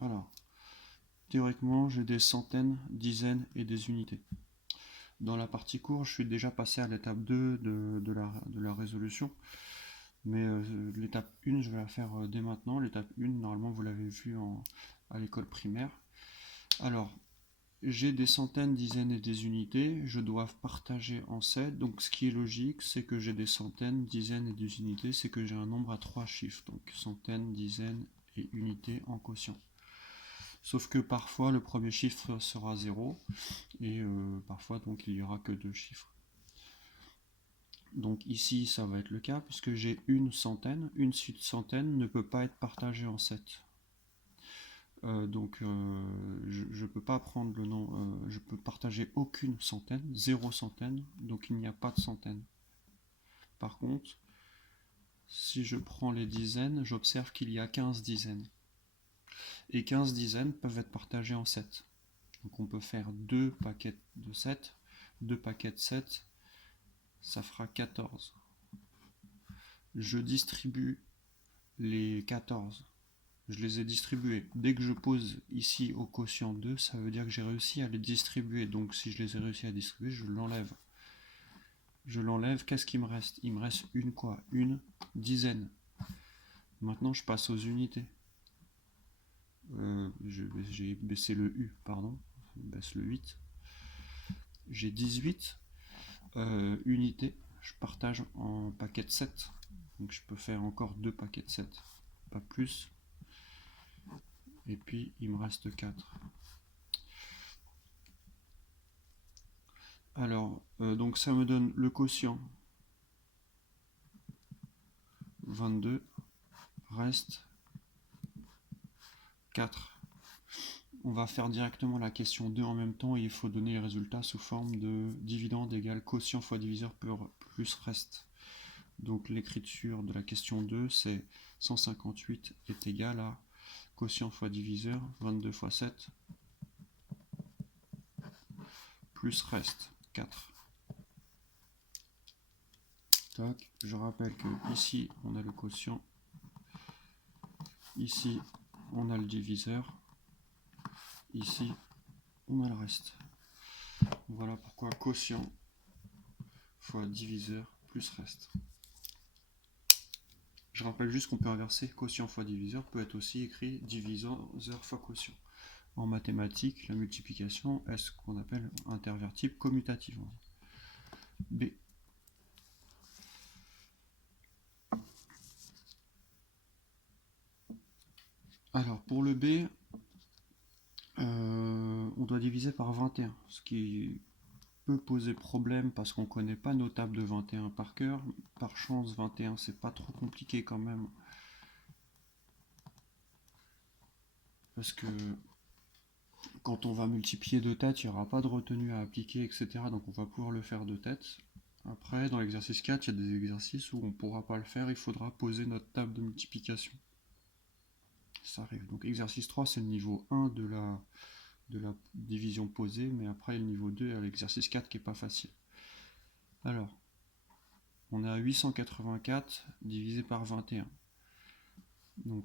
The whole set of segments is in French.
Alors, théoriquement, j'ai des centaines, dizaines et des unités. Dans la partie cours, je suis déjà passé à l'étape 2 de la résolution. Mais l'étape 1, je vais la faire dès maintenant. L'étape 1, normalement, vous l'avez vu à l'école primaire. Alors, j'ai des centaines, dizaines et des unités. Je dois partager en 7. Donc, ce qui est logique, c'est que j'ai des centaines, dizaines et des unités. C'est que j'ai un nombre à 3 chiffres. Donc, centaines, dizaines et unités en quotient. Sauf que parfois, le premier chiffre sera 0. Et parfois, donc, il n'y aura que 2 chiffres. Donc ici, ça va être le cas, puisque j'ai une centaine. Une centaine ne peut pas être partagée en 7. Donc je ne peux pas prendre le nom, je peux partager aucune centaine, 0 centaine, donc il n'y a pas de centaine. Par contre, si je prends les dizaines, j'observe qu'il y a 15 dizaines. Et 15 dizaines peuvent être partagées en 7. Donc on peut faire 2 paquets de 7, 2 paquets de 7, ça fera 14. Je distribue les 14. Je les ai distribués. Dès que je pose ici au quotient 2, ça veut dire que j'ai réussi à les distribuer. Donc si je les ai réussi à distribuer, je l'enlève. Je l'enlève, qu'est-ce qu'il me reste? Il me reste une quoi? Une dizaine. Maintenant je passe aux unités. J'ai baissé le U, pardon. Je baisse le 8. J'ai 18 unités. Je partage en paquets de 7. Donc je peux faire encore 2 paquets de 7. Pas plus. Et puis il me reste 4. Alors, donc ça me donne le quotient 22, reste 4. On va faire directement la question 2 en même temps et il faut donner les résultats sous forme de dividende égale quotient fois diviseur plus reste. Donc l'écriture de la question 2, c'est 158 est égal à quotient fois diviseur, 22 fois 7, plus reste, 4. Tac. Je rappelle que ici on a le quotient, ici on a le diviseur, ici on a le reste. Voilà pourquoi quotient fois diviseur plus reste. Je rappelle juste qu'on peut inverser quotient fois diviseur, peut être aussi écrit diviseur fois quotient. En mathématiques, la multiplication est ce qu'on appelle intervertible commutativement. B. Alors pour le B, on doit diviser par 21, ce qui peut poser problème parce qu'on ne connaît pas nos tables de 21 par cœur. Par chance, 21 c'est pas trop compliqué quand même. Parce que quand on va multiplier de tête, il n'y aura pas de retenue à appliquer, etc. Donc on va pouvoir le faire de tête. Après, dans l'exercice 4, il y a des exercices où on ne pourra pas le faire, il faudra poser notre table de multiplication. Ça arrive. Donc exercice 3, c'est le niveau 1 de la division posée, mais après le niveau 2 est l'exercice 4 qui n'est pas facile. Alors, on est à 884 divisé par 21. Donc,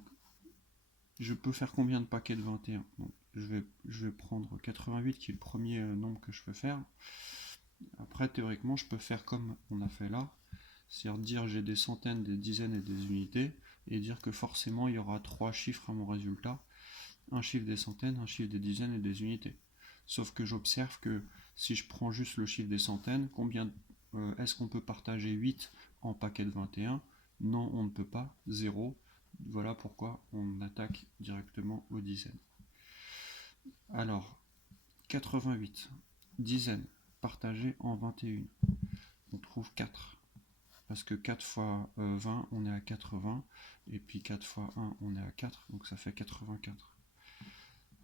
je peux faire combien de paquets de 21? Donc, je vais prendre 88 qui est le premier nombre que je peux faire. Après, théoriquement, je peux faire comme on a fait là, c'est-à-dire dire j'ai des centaines, des dizaines et des unités, et dire que forcément il y aura 3 chiffres à mon résultat, un chiffre des centaines, un chiffre des dizaines et des unités. Sauf que j'observe que si je prends juste le chiffre des centaines, combien est-ce qu'on peut partager 8 en paquet de 21? Non, on ne peut pas, 0. Voilà pourquoi on attaque directement aux dizaines. Alors, 88, dizaines, partagées en 21. On trouve 4. Parce que 4 fois 20, on est à 80. Et puis 4 fois 1, on est à 4. Donc ça fait 84.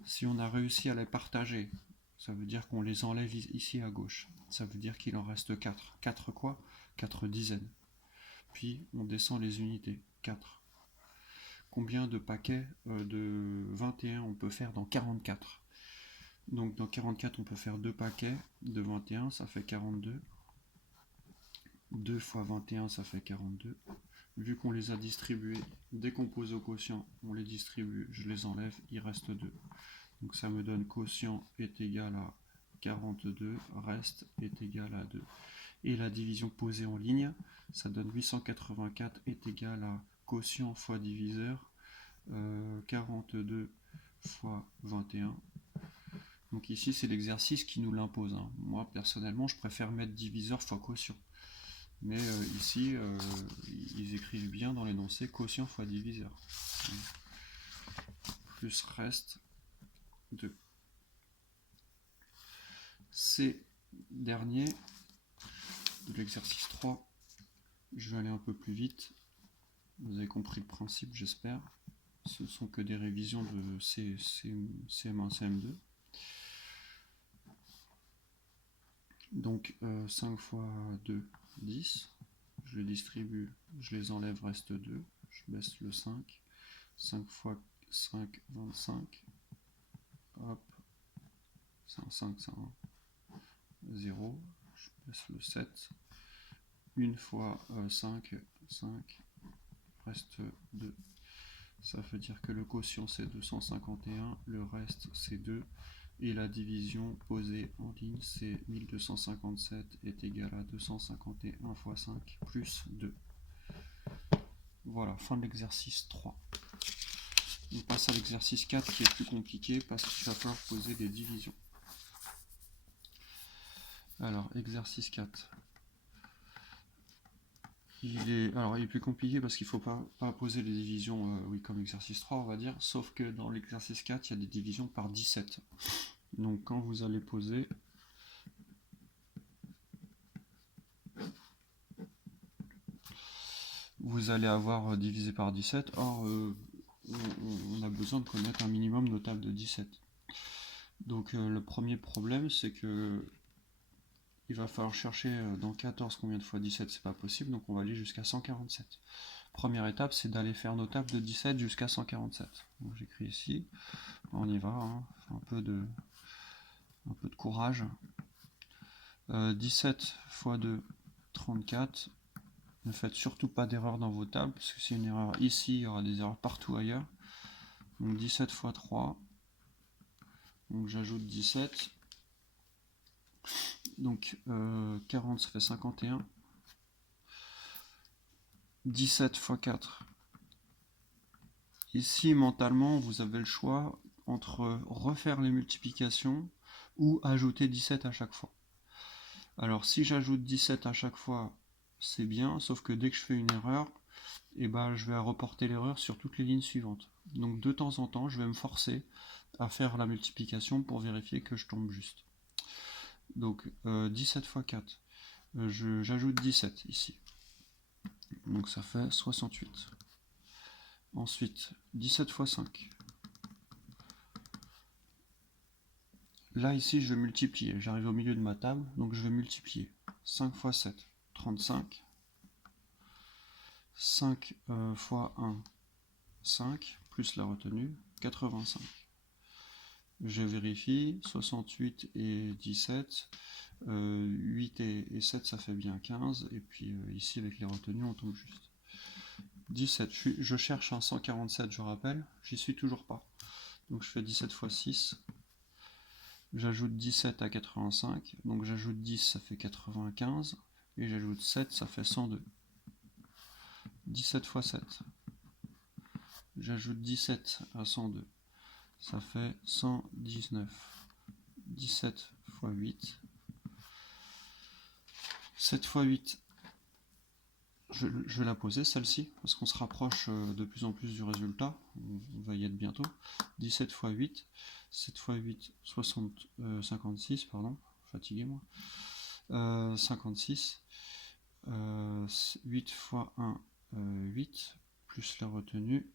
Si on a réussi à les partager, ça veut dire qu'on les enlève ici à gauche. Ça veut dire qu'il en reste 4. 4 quoi? 4 dizaines. Puis on descend les unités. 4. Combien de paquets de 21 on peut faire dans 44? Donc dans 44, on peut faire 2 paquets de 21, ça fait 42. 2 fois 21, ça fait 42. vu qu'on les a distribués, décomposés au quotient, on les distribue, je les enlève, il reste 2. Donc ça me donne quotient est égal à 42, reste est égal à 2. Et la division posée en ligne, ça donne 884 est égal à quotient fois diviseur, 42 fois 21. Donc ici, c'est l'exercice qui nous l'impose. Hein. Moi, personnellement, je préfère mettre diviseur fois quotient. Mais ici, ils écrivent bien dans l'énoncé quotient fois diviseur. Plus reste 2. Ces derniers de l'exercice 3, je vais aller un peu plus vite. Vous avez compris le principe, j'espère. Ce ne sont que des révisions de CM1, CM2. Donc 5 fois 2, 10. Je les distribue, je les enlève, reste 2. Je baisse le 5. 5 fois 5, 25. Hop. 5, 5, 5, 0. Je baisse le 7. 1 fois 5, 5. Reste 2. Ça veut dire que le quotient c'est 251, le reste c'est 2. Et la division posée en ligne, c'est 1257 est égal à 251 fois 5 plus 2. Voilà, fin de l'exercice 3. On passe à l'exercice 4 qui est plus compliqué parce qu'il va falloir poser des divisions. Alors, exercice 4. Il est plus compliqué parce qu'il ne faut pas poser les divisions comme exercice 3, on va dire, sauf que dans l'exercice 4, il y a des divisions par 17. Donc quand vous allez poser, vous allez avoir divisé par 17. Or, on a besoin de connaître un minimum notable de 17. Donc le premier problème, c'est que il va falloir chercher dans 14 combien de fois 17, c'est pas possible, donc on va aller jusqu'à 147. Première étape, c'est d'aller faire notable de 17 jusqu'à 147. Donc j'écris ici, on y va, hein. un peu de courage. 17 fois 2, 34. Ne faites surtout pas d'erreur dans vos tables, parce que c'est une erreur ici, il y aura des erreurs partout ailleurs. Donc 17 fois 3. Donc j'ajoute 17. Donc 40, ça fait 51. 17 fois 4. Ici, mentalement, vous avez le choix entre refaire les multiplications ou ajouter 17 à chaque fois. Alors si j'ajoute 17 à chaque fois, c'est bien, sauf que dès que je fais une erreur, je vais reporter l'erreur sur toutes les lignes suivantes. Donc de temps en temps, je vais me forcer à faire la multiplication pour vérifier que je tombe juste. Donc 17 fois 4, j'ajoute 17 ici. Donc ça fait 68. Ensuite, 17 fois 5. Là, ici, je vais multiplier. J'arrive au milieu de ma table, donc je vais multiplier. 5 fois 7, 35. 5 fois 1, 5, plus la retenue, 85. Je vérifie, 68 et 17, 8 et 7, ça fait bien 15, et puis ici, avec les retenues, on tombe juste. 17, je cherche un 147, je rappelle, j'y suis toujours pas. Donc je fais 17 fois 6, j'ajoute 17 à 85, donc j'ajoute 10, ça fait 95, et j'ajoute 7, ça fait 102. 17 fois 7, j'ajoute 17 à 102, ça fait 119. 17 fois 8, 7 fois 8, je vais la poser celle-ci, parce qu'on se rapproche de plus en plus du résultat, on va y être bientôt. 17 fois 8, 7 fois 8, 56, pardon, fatigué moi. 56, 8 fois 1, 8, plus la retenue.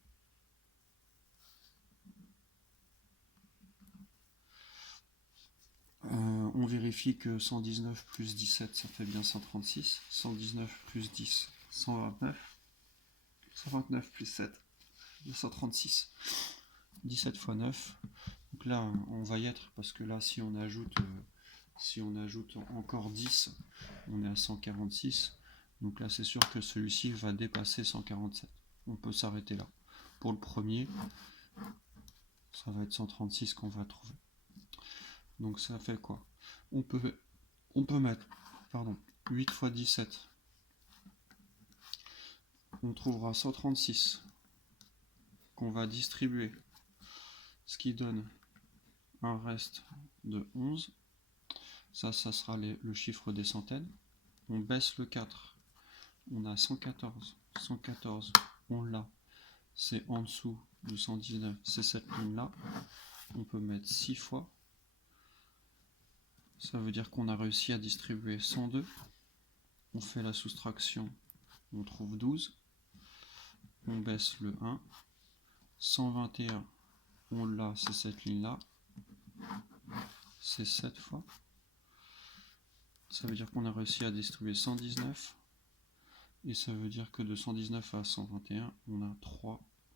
On vérifie que 119 plus 17, ça fait bien 136. 119 plus 10, 129. 129 plus 7, 136. 17 fois 9. Donc là, on va y être, parce que là, si on ajoute encore 10, on est à 146. Donc là, c'est sûr que celui-ci va dépasser 147. On peut s'arrêter là. Pour le premier, ça va être 136 qu'on va trouver. Donc ça fait quoi? On peut mettre 8 fois 17. On trouvera 136 qu'on va distribuer, ce qui donne un reste de 11. Ça sera le chiffre des centaines. On baisse le 4. On a 114. 114, on l'a. C'est en dessous de 119. C'est cette ligne-là. On peut mettre 6 fois. Ça veut dire qu'on a réussi à distribuer 102. On fait la soustraction. On trouve 12. On baisse le 1. 121, on l'a, c'est cette ligne-là. C'est 7 fois. Ça veut dire qu'on a réussi à distribuer 119. Et ça veut dire que de 119 à 121, on a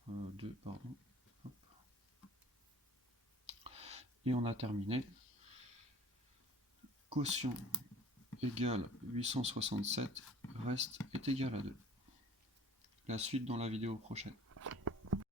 2, pardon. Hop. Et on a terminé. Quotient égale 867, reste est égal à 2. La suite dans la vidéo prochaine.